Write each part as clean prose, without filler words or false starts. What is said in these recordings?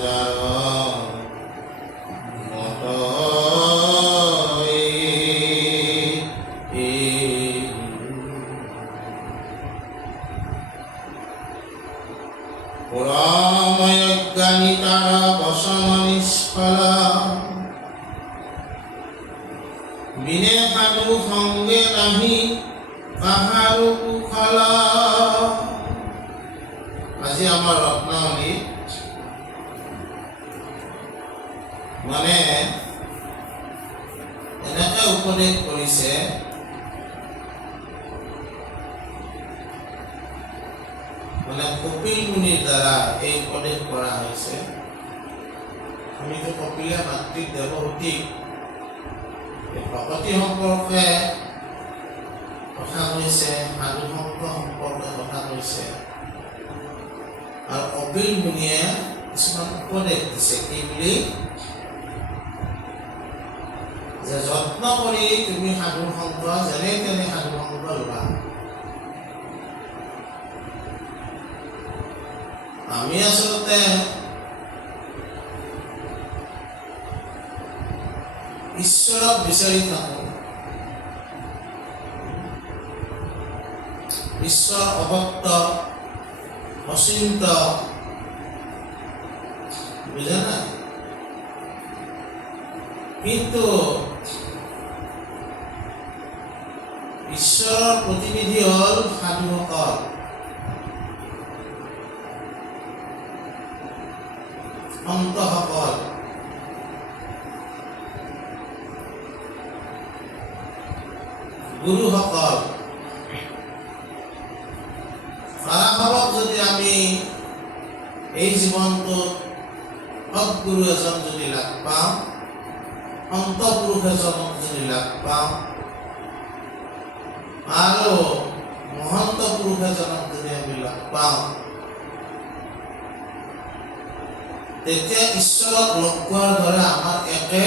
যাৰ পুৰাময়জ্ঞানিতাৰ বচন নিষ্ফলা বিনে সাধু সংগে নাহি কাহাৰো কুশলা। আজি আমাৰ ৰত্নাৱলী মানে এনেকে উপদেশ কৰিছে, মানে কপিল মুনিৰ দ্বাৰা এই উপদেশ কৰা হৈছে। আমিতো কপিলে মাতৃক দেৱহূতিক ভকতি সম্পৰ্কে কথা কৈছে, সাধু সংঘ সম্পৰ্কে কথা কৈছে, আৰু কপিল মুনিয়ে কিছুমান উপদেশ দিছে কি বুলি, যে যত্ন কৰি তুমি সাধু সংঘ যেনে তেনে সাধু সংঘ লোৱা। আমি আচলতে ঈশ্বৰক বিচাৰি থাকো, ঈশ্বৰ অভক্ত অচিন্ত, বুজা নাই? কিন্তু ঈশ্বৰৰ প্ৰতিনিধি হ'ল সাধুসকল। সন্তসকল গুৰুসকল। সাৰাভাৱক যদি আমি এই জীৱনটোত সৎগুৰু এজন যদি লাভ পাওঁ, সন্ত পুৰুষ এজনক যদি লাভ পাওঁ, আৰু মহন্ত পুৰুষ এজনক যদি আমি লাভ পাওঁ, তেতিয়া ঈশ্বৰক লগ পোৱাৰ দৰে আমাৰ একে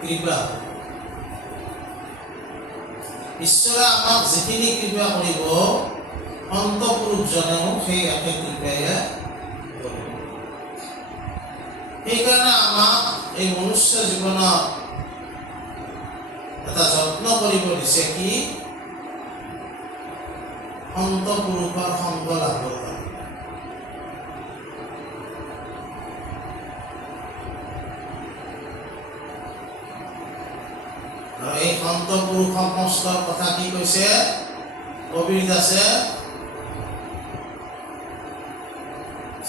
কৃপা। ঈশ্বৰে আমাক যিখিনি কৃপা কৰিব, সন্ত পুৰুষজনেও সেই একে কৃপায়ে কৰিব। সেইকাৰণে আমাক এই মনুষ্য জীৱনত এটা যত্ন কৰিব দিছে কি, সন্ত পুৰুষৰ সংগ লাভ কৰিব। আৰু এই সন্ত পুৰুষ সমস্তৰ কথা কি কৈছে কবিৰ দাসে,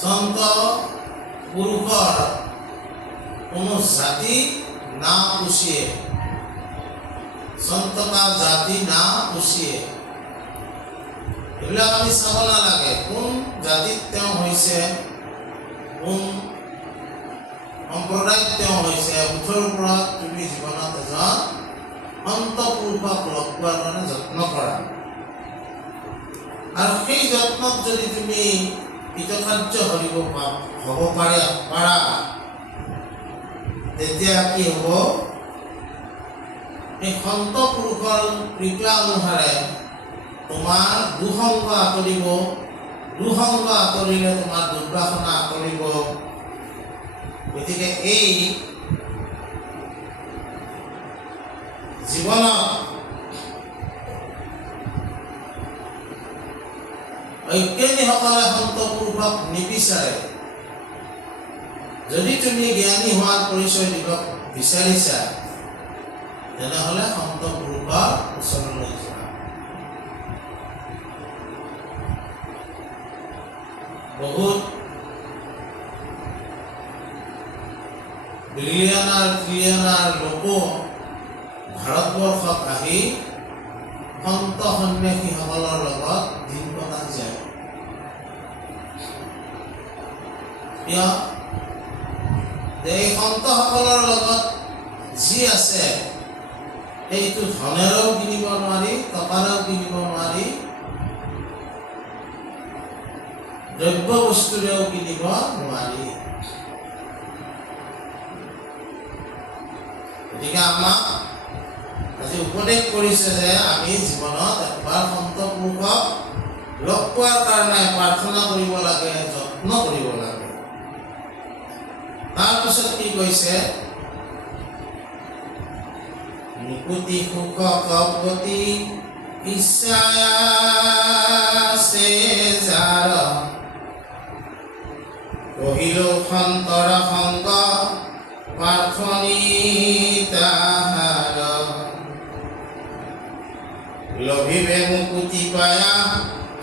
সন্ত পুৰুষৰ কোনো জাতি না পুছিয়ে, সন্ততা জাতি না পুছিয়ে। এইবিলাক আমি চাব নালাগে, কোন জাতিত তেওঁ হৈছে, কোন সম্প্ৰদায়ত তেওঁ হৈছে, মুঠৰ ওপৰত তুমি জীৱনত এজন সন্ত পুৰুষক লগ পোৱাৰ কাৰণে যত্ন কৰা। আৰু সেই যত্নত যদি তুমি কৃতকাৰ্য হ'ব পাৰা, তেতিয়া কি হ'ব, এই সন্ত পুৰুষৰ কৃপা অনুসাৰে তোমাৰ দুসংগ আঁতৰিব, দুসংগ আঁতৰিলে তোমাৰ দুৰ্বাসনা আঁতৰিব। গতিকে এই জীৱনত অজ্ঞানীসকলে সন্ত পুৰুষক নিবিচাৰে। যদি তুমি জ্ঞানী হোৱাৰ পৰিচয় দিব বিচাৰিছা, তেনেহ'লে সন্ত পুৰুষৰ ওচৰলৈ যোৱা। বহুত বিলিয়নাৰ লোকো ভাৰতবৰ্ষত আহি সন্ত সন্যাসীসকলৰ লগত দিন কটাই যায়। কিয়? এই সন্তসকলৰ লগত যি আছে সেইটো ধনেৰেও কিনিব নোৱাৰি, টকাৰেও কিনিব নোৱাৰি, দ্ৰব্য বস্তুৰেও কিনিব নোৱাৰি। গতিকে আমাক আজি উপদেশ কৰিছে যে আমি জীৱনত একবাৰ সন্ত পুৰুষক লগ পোৱাৰ কাৰণে প্ৰাৰ্থনা কৰিব লাগে, যত্ন যত্ন কৰিব লাগে। তাৰপিছত কি কৈছে, মুকুতি সুখ কপতি ইচ্ছায়াছে যাৰ, কহিল সন্তৰ সংগ প্ৰাৰ্থনী তাহাৰ, লভিবে মুকুতি পায়া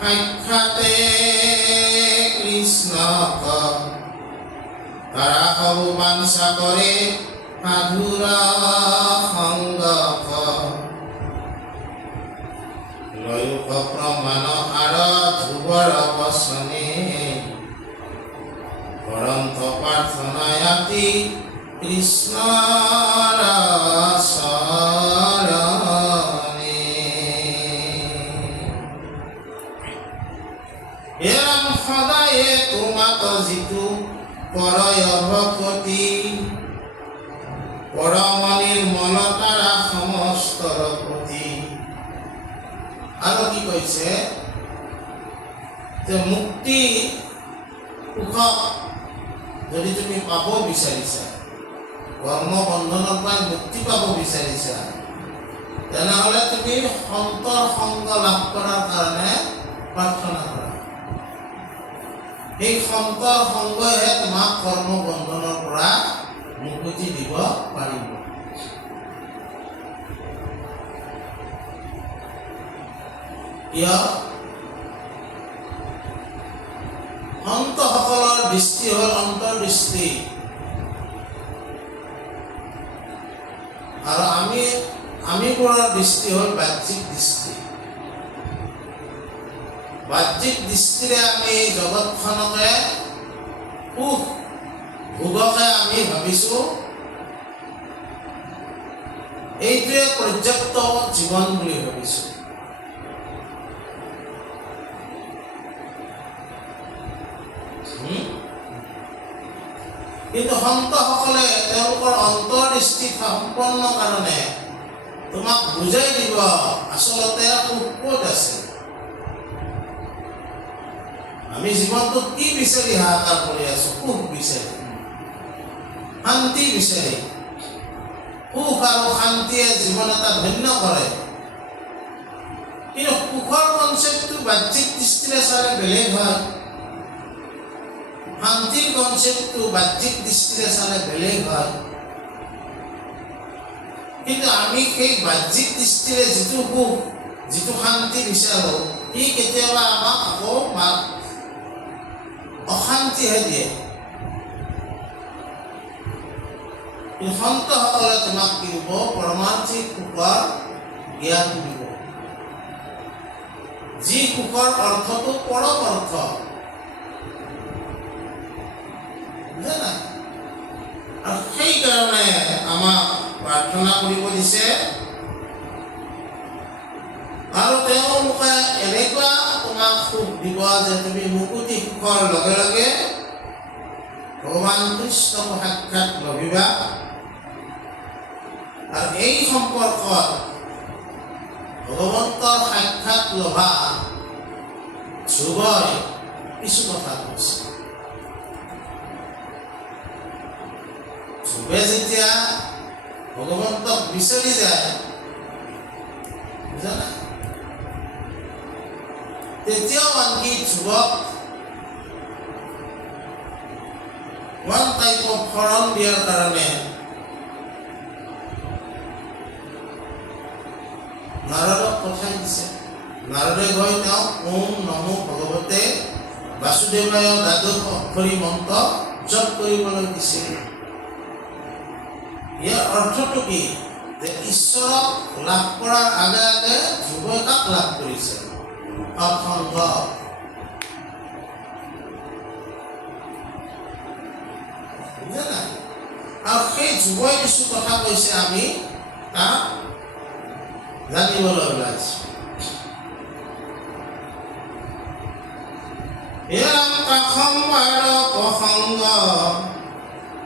সাক্ষাতে কৃষ্ণক, তাৰা সবু বাঞ্ছা কৰে সাধুৰ সংগক, লয়ুক প্ৰমাণ আৰ ধ্ৰুৱৰ বচনে, পৰন্ত প্ৰাৰ্থনায়াতি কৃষ্ণৰ চৰণে। এৰাম সদায়ে তোমাক যিটো কৰয় ভকতি, পৰম নিৰ্মলতাৰা সমস্তৰ প্ৰতি। আৰু কি কৈছে যে মুক্তি সুখ যদি তুমি পাব বিচাৰিছা, কৰ্ম বন্ধনৰ পৰা মুক্তি পাব বিচাৰিছা, তেনেহ'লে তুমি সন্তৰ সংগ লাভ কৰাৰ কাৰণে প্ৰাৰ্থনা কৰা। এই সন্তৰ সংগহে তোমাক কৰ্ম বন্ধনৰ পৰা মুক্তি দিব পাৰিব। কিয়? সন্তসকলৰ দৃষ্টি হ'ল অন্তৰ্দৃষ্টি, আৰু আমিবোৰৰ দৃষ্টি হ'ল বাহ্যিক দৃষ্টি। বাহ্যিক দৃষ্টিৰে আমি জগতখনকে সুখ ভোগকে আমি ভাবিছোঁ এইটোৱে পৰ্যাপ্ত জীৱন বুলি ভাবিছোঁ। কিন্তু সন্তসকলে তেওঁলোকৰ অন্তৰ্দৃষ্টি সম্পন্ন কাৰণে তোমাক বুজাই দিব আচলতে সুখ ক'ত আছে। আমি জীৱনটোত কি বিচাৰি হাহাকাৰ কৰি আছোঁ? সুখ বিচাৰি, শান্তি বিচাৰি। সুখ আৰু শান্তিয়ে জীৱন এটা ধন্য কৰে, কিন্তু সুখৰ কনচেপ্টটো বাহ্যিক দৃষ্টিৰে চালে বেলেগ হয়, শান্তিৰ কনচেপ্টটো বাহ্যিক দৃষ্টিৰে চালে বেলেগ হয়। কিন্তু আমি সেই বাহ্যিক দৃষ্টিৰে যিটো সুখ, যিটো শান্তি বিচাৰোঁ, সি কেতিয়াবা আমাক আকৌ অশান্তিহে দিয়ে। কিন্তু সন্তসকলে তোমাক কি দিব? পৰমাৰ্থিক সুখৰ জ্ঞান দিব, যি সুখৰ অৰ্থটো পৰম অৰ্থ। আৰু সেইকাৰণে আমাক প্ৰাৰ্থনা কৰিব দিছে। আৰু তেওঁলোকে এনেকুৱা তোমাক সুখ দিব যে তুমি মুকুতি সুখৰ লগে লগে ভগৱান কৃষ্ণক সাক্ষাৎ লভিবা। আৰু এই সম্পৰ্কত ভগৱন্তৰ সাক্ষাৎ লভা ধ্ৰুৱই কিছু কথা কৈছে। ধ্ৰুৱে যেতিয়া ভগৱন্তক বিচাৰি যায়, বুজা নাই, তেতিয়াও আনকি ধ্ৰুৱক ওৱান টাইপ অফ শৰণ দিয়াৰ কাৰণে নাৰদক পঠাই দিছে। নাৰদে গৈ তেওঁক ওম নমো ভগৱতে বাসুদেৱায় দ্বাদশ অক্ষৰী মন্ত্ৰ জপ কৰিবলৈ দিছিল। ইয়াৰ অৰ্থটো কি? যে ঈশ্বৰক লাভ কৰাৰ আগে আগে ধ্ৰুৱই কাক লাভ কৰিছে? সৎসংগ। বুজা নাই? আৰু সেই ধ্ৰুৱই কিছু কথা কৈছে, আমি তাক জানিবলৈ ওলাইছোঁ। এৰাম কাষম বাৰ প্ৰসংগ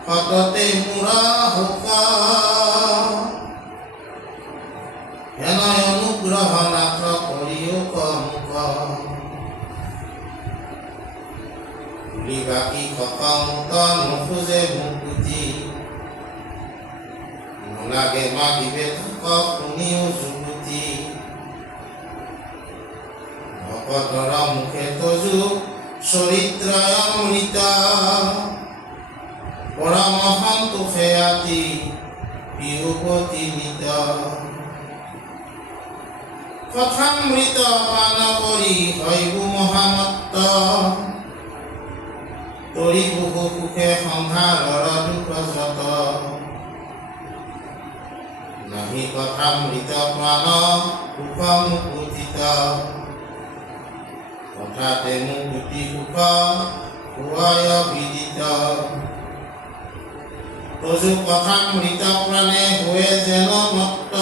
সততে মূৰা হুক, হেনয় অনুগ্ৰহ নাথ কৰিও মুখ, বুলি বাকী সকামত নোখোজে মুকুতি নালাগে মাগিবে থাকক শুনিও যুগুতি ভকতৰ মুখে তজু চৰিত্ৰয় অমৃত পৰমসন্তোষে আতি বিৰূপতি নিত কথামৃত পান কৰি হৈবু মহামত্ত তৰি বহু সুখে সংসাৰৰ দুখ যত নাহি কথামৃত প্ৰাণ সুখ মুকুতিত কথাতে মুকুতি সুখ হোৱায় বিদিত তজু কথামৃত প্ৰাণে হৈ যেন মত্ত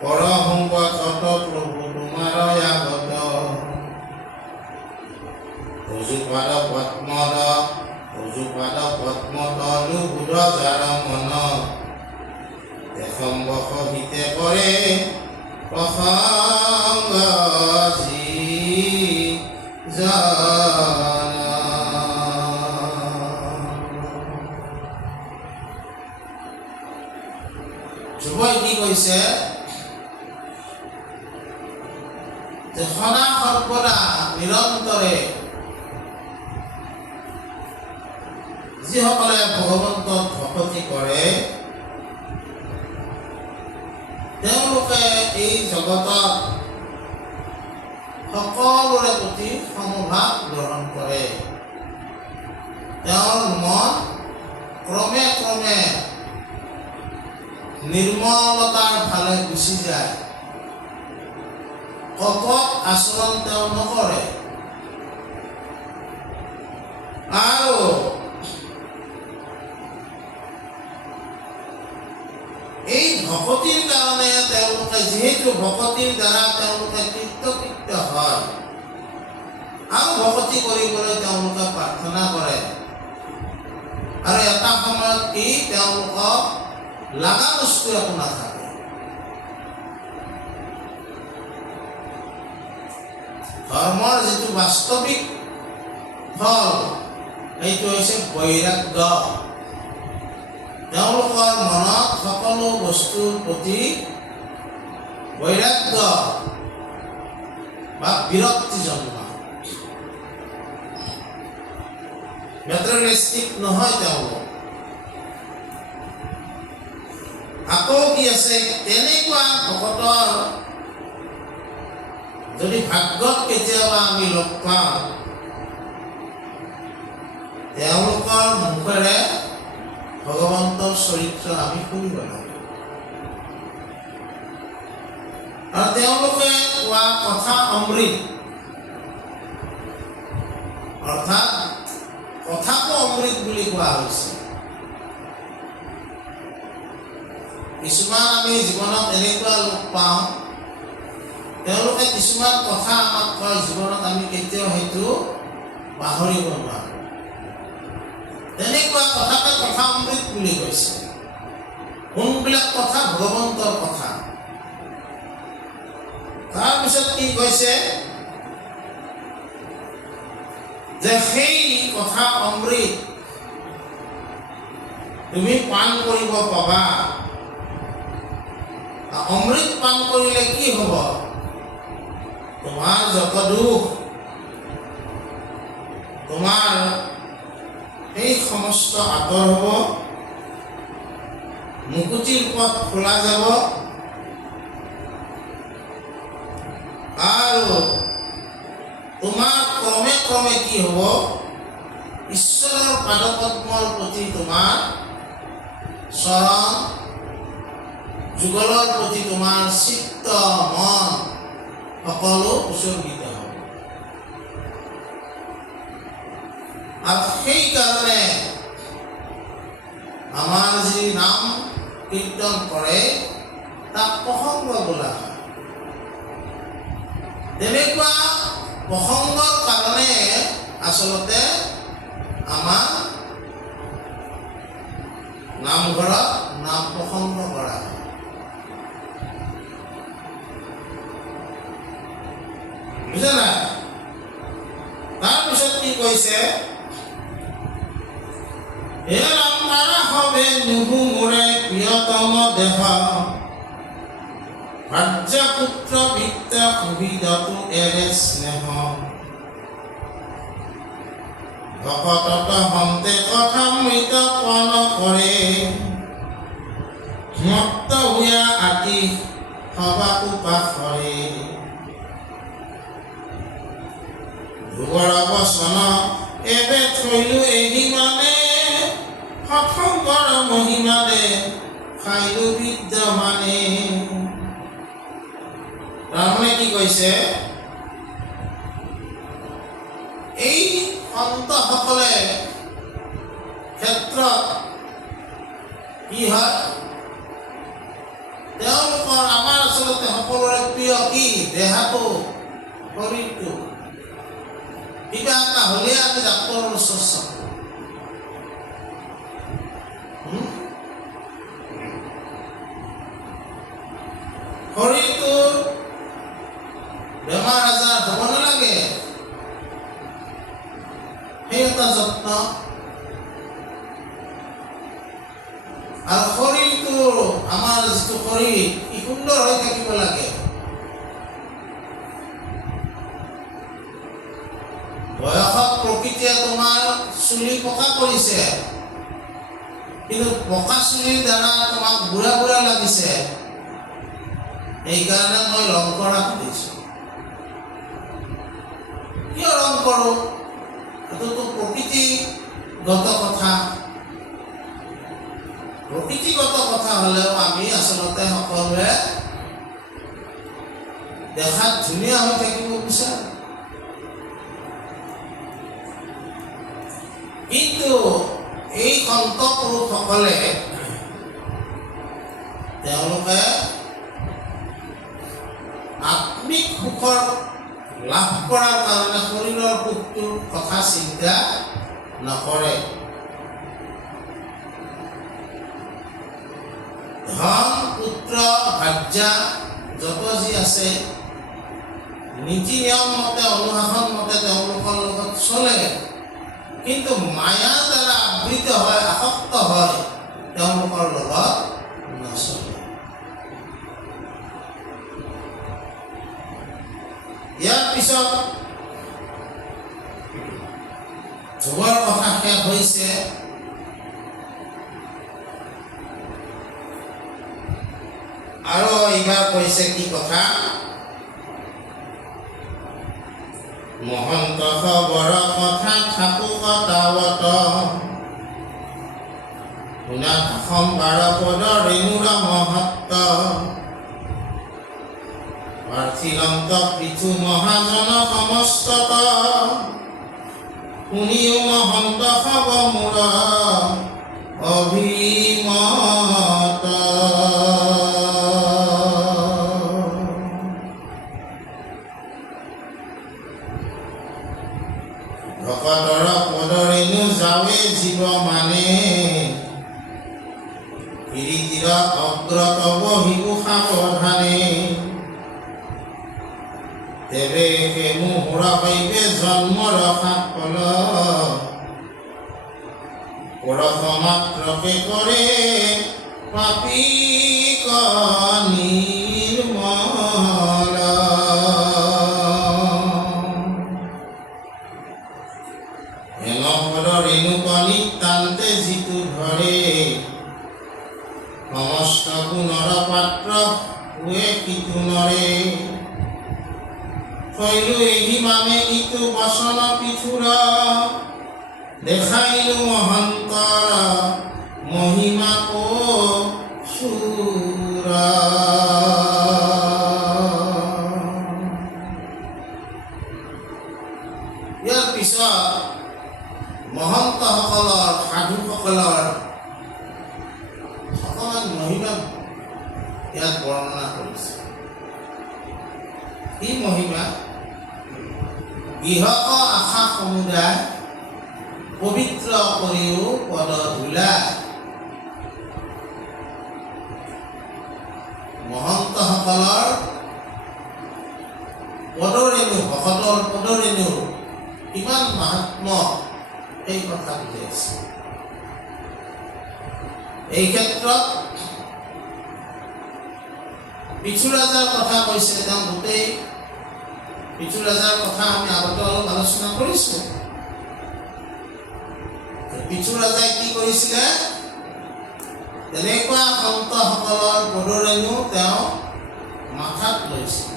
পৰসংগত প্ৰভু তোমাৰ আগত তজু পাদ পদ্মদ লুবুধ যাৰ মন দেশম্বস হিতে কৰে প্ৰসংগ যি যুৱই কি কৈছে যে সদা সৰ্বদা নিৰন্তৰে যিসকলে ভগৱন্তক ভকতি কৰে তেওঁলোকে এই জগতত সকলোৰে প্ৰতি সমভাৱ গ্ৰহণ কৰে তেওঁৰ মন ক্ৰমে ক্ৰমে নিৰ্মলতাৰ ফালে গুচি যায় কপট আচৰণ তেওঁ নকৰে আৰু এই ভকতিৰ কাৰণে তেওঁলোকে যিহেতু ভকতিৰ দ্বাৰা তেওঁলোকে কৃতকৃত্য হয় আৰু ভকতি কৰিবলৈ তেওঁলোকে প্ৰাৰ্থনা কৰে আৰু এটা সময়ত কি তেওঁলোকক লাগা বস্তু একো নাথাকে ধৰ্মৰ যিটো বাস্তৱিক ফল এইটো হৈছে বৈৰাগ্য তেওঁলোকৰ মনত সকলো বস্তুৰ প্ৰতি বৈৰাগ্য বা বিৰক্তি জন্মায় মেটেৰিয়েলিষ্টিক নহয় তেওঁলোক আকৌ কি আছে তেনেকুৱা ভকতৰ যদি ভাগ্যত কেতিয়াবা আমি লগ পাওঁ তেওঁলোকৰ মুখেৰে ভগৱন্তৰ চৰিত্ৰ আমি শুনিব লাগে আৰু তেওঁলোকে কোৱা কথা অমৃত অৰ্থাৎ কথাকো অমৃত বুলি কোৱা হৈছে কিছুমান আমি জীৱনত এনেকুৱা লোক পাওঁ তেওঁলোকে কিছুমান কথা আমাক কয় জীৱনত আমি কেতিয়াও সেইটো পাহৰিব নোৱাৰোঁ তেনেকুৱা কথাকে কথা অমৃত বুলি কৈছে কোনবিলাক কথা ভগৱন্তৰ কথা তাৰপিছত কি কৈছে যে সেই কথা অমৃত তুমি পান কৰিব পাবা অমৃত পান কৰিলে কি হ'ব তোমাৰ যত দুখ তোমাৰ এই সমস্ত আঁতৰ হ'ব মুকুতিৰ পথ খোলা যাব আৰু তোমাৰ ক্ৰমে ক্ৰমে কি হ'ব ঈশ্বৰৰ পাদপদ্মৰ প্ৰতি তোমাৰ চৰণ যুগলৰ প্ৰতি তোমাৰ চিত্ত মন সকলো উৎসৰ্গিত হ'ব আৰু সেইকাৰণে আমাৰ যি নাম কীৰ্তন কৰে তাক প্ৰসংগ বোলা হয় তেনেকুৱা প্ৰসংগৰ কাৰণে আচলতে আমাৰ নামঘৰত নাম প্ৰসংগ কৰা হয় বুঝা নাই তাৰপিছত কি কৈছে হে ৰামাৰা হবে নুহু মোৰে প্ৰিয়তম দেহ ভাৰ্য পুত্ৰ বিদ্যা সুবিধাটো এৰে স্নেহ ভকতত হন্তে কথামৃত পণ কৰে মত্ত হুয়া আদি সভা উপাসৰে ধ্ৰুৱৰ বচন এবে থৈলো এহি মানে সৎসংগৰ মহিমাৰে খাইলো বিদ্যমানে তাৰমানে কি কৈছে এই সন্তসকলে ক্ষেত্ৰত কি হয় তেওঁলোকৰ আমাৰ আচলতে সকলোৰে প্ৰিয় কি দেহাটো শৰীৰটো কিবা এটা হ'লে আমি ডাক্তৰৰ ওচৰত চাওঁ শৰীৰটোৰ বেমাৰ আজাৰ হ'ব নালাগে সেই এটা যত্ন আৰু শৰীৰটো আমাৰ যিটো শৰীৰ ই সুন্দৰ হৈ থাকিব লাগে বয়সত প্ৰকৃতিয়ে তোমাৰ চুলি পকা কৰিছে কিন্তু পকা চুলিৰ দ্বাৰা তোমাক বুঢ়া বুঢ়া লাগিছে এইকাৰণে মই ৰং কৰা সুধিছোঁ কিয় ৰং কৰোঁ এইটোতো প্ৰকৃতিগত কথা প্ৰকৃতিগত কথা হ'লেও আমি আচলতে সকলোৱে দেখাত ধুনীয়া হৈ থাকিব বিচাৰোঁ কিন্তু এই সন্ত পুৰুষসকলে তেওঁলোকে আত্মিক সুখৰ লাভ কৰাৰ কাৰণে শৰীৰৰ সুখটোৰ কথা চিন্তা নকৰে ধন পুত্ৰ ভাৰ্যা যত যি আছে নীতি নিয়ম মতে অনুশাসন মতে তেওঁলোকৰ লগত চলে কিন্তু মায়াৰ দ্বাৰা আবৃত হয় আসক্ত হয় তেওঁলোকৰ লগত নচলে ইয়াৰ পিছত ধ্ৰুৱৰ কথা শেষ হৈছে আৰু এইবাৰ কৈছে কি কথা মহন্ত খবৰ কথা থাকুক তাৱত শুনা ভাষম বাৰ পদ ৰেণুৰ মহত্ব পাৰ্থিলন্ত পৃথু মহাজন সমস্তত শুনিও মহন্ত খব মূৰ অভিমত ভকতৰ পদৰেণু যাৱে জীৱ মানে গিৰিধিৰ অগ্ৰতব শিশু সাৱধানে তেবে সে মুহুৰ পাইবে জন্মৰ সাফল পৰশ মাত্ৰকে কৰে পাপীক নিৰ্মল হেমপদ ৰেণুক নিতান্তে যিটো ধৰে সমস্ত গুণৰ পাত্ৰ হুৱে কিটো নৰে থৈলো এহি মানে ইটো বচন পিঠুৰ দেখাইলো মহন্তৰ মহিমা কো সুৰ ইয়াৰ পিছত মহন্তসকলৰ সাধুসকলৰ অকণমান মহিমা ইয়াত বৰ্ণনা কৰিছে কি মহিমা গৃহক আশা সমুদায় পবিত্ৰ কৰিও পদ ধূলা মহন্তসকলৰ পদৰেণু ভকতৰ পদৰেণু কিমান মাহাত্ম এই কথা বুজাই আছে। এই ক্ষেত্ৰত পিছু ৰজাৰ কথা কৈছে। তেওঁ গোটেই পিছু ৰজাৰ কথা আমি আগতে অলপ আলোচনা কৰিছো। পিছু ৰজাই কি কৰিছিলে, তেনেকুৱা সন্তসকলৰ পদৰেণু তেওঁ মাথাত লৈছিল।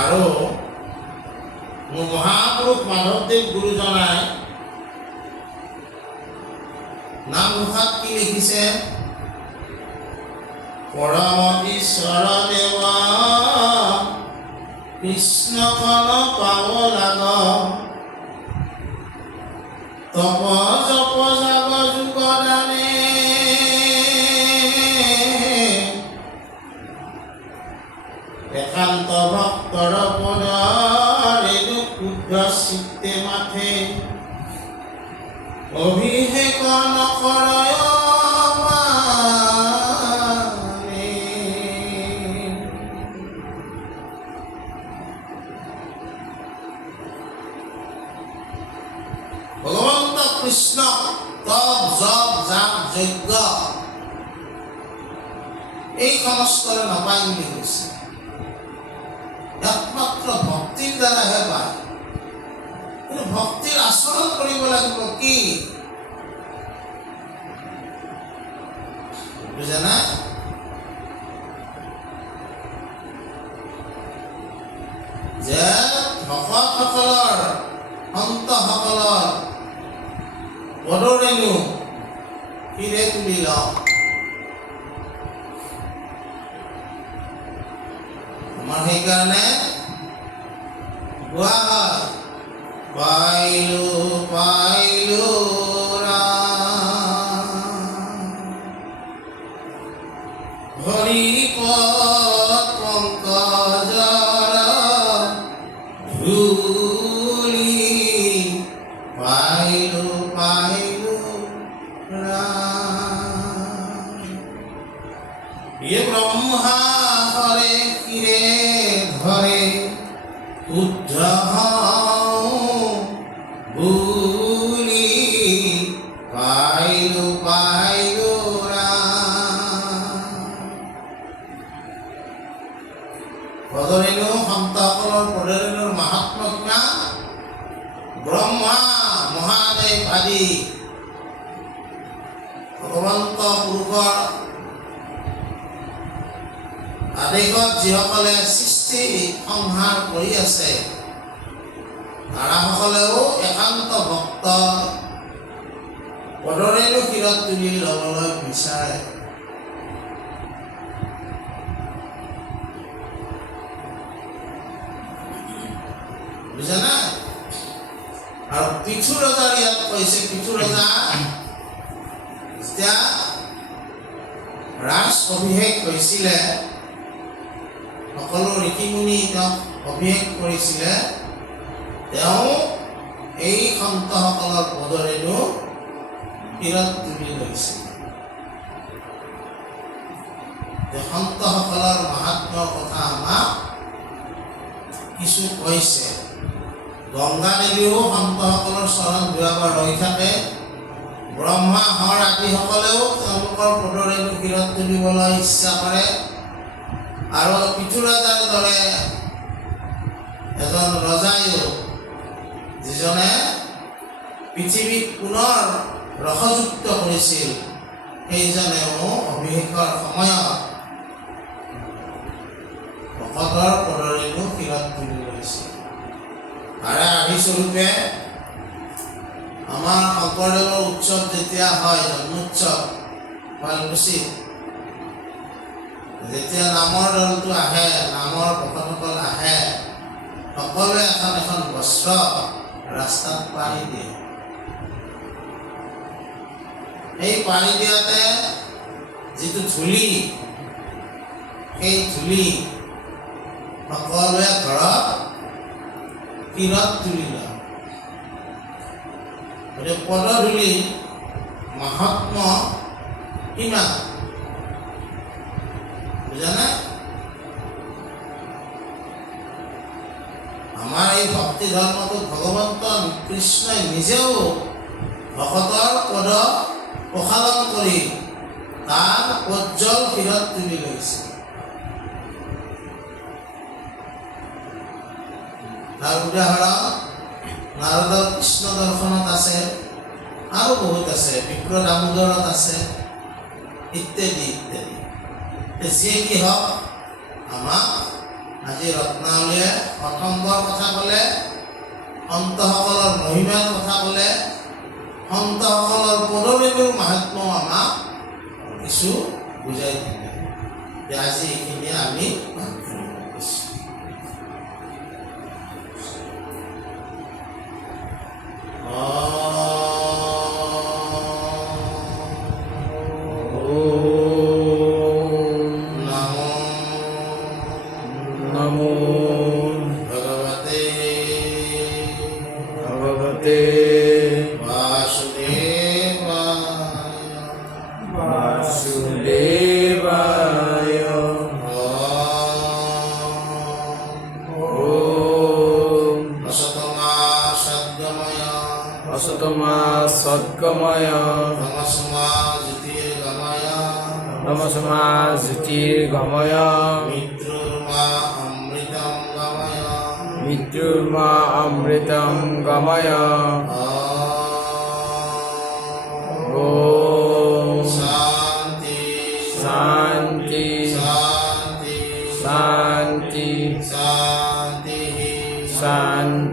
আৰু মোৰ মহাপুৰুষ মাধৱদেৱ গুৰুজনাই নামঘোষাত কি লিখিছে, পৰমতীশ্বৰ দেৱা কৃষ্ণখন পাব লাগ, তপ জপ যাব যুগদানে, একান্ত ভক্তৰ পদ ৰেণু ক্ষুদ্ৰ চিত্তে মাথে, অভিষেক নকৰয় মানে। ভগৱন্ত কৃষ্ণ তপ জপ জাপ যজ্ঞ এই সমস্তৰে নাপায় বুলি কৈছে। একমাত্ৰ ভক্তিৰ দ্বাৰাহে পায়। কিন্তু ভক্তিৰ আচৰণ কৰিব লাগিব কি, বুজা নাই? যে ভকতসকলৰ সন্তসকলৰ পদৰেণু কিৰে তুলি লওঁ। আমাৰ সেইকাৰণে কোৱা হয়, পাইলো পাইলো হৰি পদ পংকজৰ ধূলি, পাইলো পাইলো ইয়ে ব্ৰহ্মা হৰে কিৰে ধৰে, শুদ্ধ বুলি পাইলো পাইলো পদৰেণু সন্তসকলৰ পদৰেণুৰ মাহাত্ম্য কিমান। ব্ৰহ্মা মহাদেৱ আদি ভগৱন্ত পুৰুষৰ আদেশত যিসকলে সৃষ্টি সংহাৰ কৰি আছে, তাৰাসকলেও একান্ত ভক্ত পদৰেণু শিৰত তুলি ল'বলৈ বিচাৰে। বুজা নাই? আৰু পিছু ৰজাৰ ইয়াত কৈছে, পিছু ৰজা যেতিয়া ৰাজ অভিষেক হৈছিলে, সকলো ঋষিমুনি তেওঁক অভিষেক কৰিছিলে, তেওঁ এই সন্তসকলৰ পদৰেণু শিৰত তুলি লৈছিল। সন্তসকলৰ মাহাত্ম্যৰ কথা আমাক কিছু কৈছে। গংগা দেৱীও সন্তসকলৰ চৰণ ধুৱাব ৰৈ থাকে। ব্ৰহ্মা হৰ আদিসকলেও তেওঁলোকৰ পদৰেণু শিৰত তুলিবলৈ ইচ্ছা কৰে। আৰু পিছু ৰজাৰ দৰে এজন ৰজাইও, যিজনে পৃথিৱীক পুনৰ ৰসযুক্ত কৰিছিল, সেইজনেও অভিষেকৰ সময়ত ভকতৰ পদৰেণু শিৰত তুলি লৈছিল। তাৰে আৰ্হিস্বৰূপে আমাৰ শংকৰদেৱৰ উৎসৱ যেতিয়া হয়, জন্মোৎসৱ শুৱালকুছিত, যেতিয়া নামৰ দলটো আহে, নামৰ ভকতসকল আহে, সকলোৱে এখন এখন বস্ত্ৰ ৰাস্তাত পাৰি দিয়ে। এই পাৰি দিয়াতে যিটো ধূলি, সেই ধূলি সকলোৱে ঘৰত শিৰত তুলি লয়। গতিকে পদধূলি মাহাত্ম্য কিমান, বুজা নাই? আমাৰ এই ভক্তি ধৰ্মটো ভগৱন্ত কৃষ্ণই নিজেও ভকতৰ পদ প্ৰসাৰণ কৰি তাৰ উজ্জ্বল শিৰত তুলি লৈছে। তাৰ উদাহৰণ নাৰদৰ কৃষ্ণ দৰ্শনত আছে, আৰু বহুত আছে, বিপ্ৰ দামোদৰত আছে, ইত্যাদি ইত্যাদি। যিয়ে কি হওক, আমাক আজি ৰত্নাৱলীয়ে প্ৰথমবাৰ কথা ক'লে, সন্তসকলৰ মহিমাৰ কথা ক'লে, সন্তসকলৰ পদবীৰ মাহাত্ম্য আমাক কিছু বুজাই দিলে। যে আজি এইখিনি আমি नमो भगवते वासुदेवाय असतमा सद्गमय तमसमा ज्योतिर्गमय मृत्युर्मा अमृतं गमय। ओम शांति शांति शांति शांति शांति शांति।